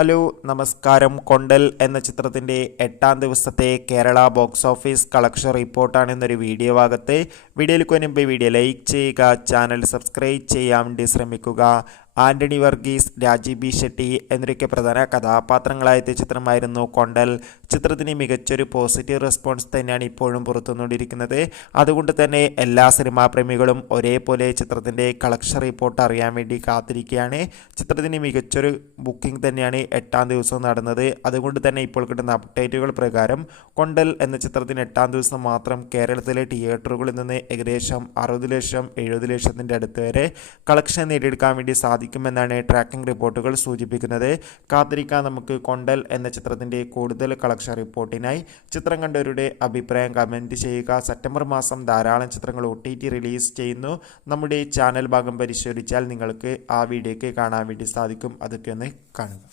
Hello നമസ്കാരം. കൊണ്ടൽ എന്ന ചിത്രത്തിൻ്റെ 8-ാം ദിവസത്തെ കേരള ബോക്സ് ഓഫീസ് കളക്ഷൻ റിപ്പോർട്ടാണ് എന്നൊരു വീഡിയോ ഭാഗത്ത്. വീഡിയോയിൽ മുൻപ് വീഡിയോ ലൈക്ക് ചെയ്യുക, ചാനൽ സബ്സ്ക്രൈബ് ചെയ്യാൻ വേണ്ടി ശ്രമിക്കുക. ആൻ്റണി വർഗീസ്, രാജീവ് ബി ഷെട്ടി എന്നൊക്കെ പ്രധാന കഥാപാത്രങ്ങളായ ചിത്രമായിരുന്നു കൊണ്ടൽ. ചിത്രത്തിന് മികച്ചൊരു പോസിറ്റീവ് റെസ്പോൺസ് തന്നെയാണ് ഇപ്പോഴും പുറത്തുകൊണ്ടിരിക്കുന്നത്. അതുകൊണ്ട് തന്നെ എല്ലാ സിനിമാ പ്രേമികളും ഒരേപോലെ ചിത്രത്തിൻ്റെ കളക്ഷൻ റിപ്പോർട്ട് അറിയാൻ വേണ്ടി കാത്തിരിക്കുകയാണ്. ചിത്രത്തിന് മികച്ചൊരു ബുക്കിംഗ് തന്നെയാണ് 8-ാം ദിവസം നടന്നത്. അതുകൊണ്ട് തന്നെ ഇപ്പോൾ കിട്ടുന്ന അപ്ഡേറ്റുകൾ പ്രകാരം കൊണ്ടൽ എന്ന ചിത്രത്തിന് 8-ാം ദിവസം മാത്രം കേരളത്തിലെ തിയേറ്ററുകളിൽ നിന്ന് ഏകദേശം 60 ലക്ഷം 70 ലക്ഷത്തിൻ്റെ അടുത്ത് വരെ കളക്ഷൻ നേടിയെടുക്കാൻ വേണ്ടി സാധിക്കുമെന്നാണ് ട്രാക്കിംഗ് റിപ്പോർട്ടുകൾ സൂചിപ്പിക്കുന്നത്. കാത്തിരിക്കാൻ നമുക്ക് കൊണ്ടൽ എന്ന ചിത്രത്തിൻ്റെ കൂടുതൽ കളക്ഷൻ റിപ്പോർട്ടിനായി. ചിത്രം കണ്ടവരുടെ അഭിപ്രായം കമൻറ്റ് ചെയ്യുക. സെപ്റ്റംബർ മാസം ധാരാളം ചിത്രങ്ങൾ OTT റിലീസ് ചെയ്യുന്നു. നമ്മുടെ ചാനൽ ഭാഗം പരിശോധിച്ചാൽ നിങ്ങൾക്ക് ആ വീഡിയോയ്ക്ക് കാണാൻ വേണ്ടി സാധിക്കും. അതൊക്കെ ഒന്ന് കാണുക.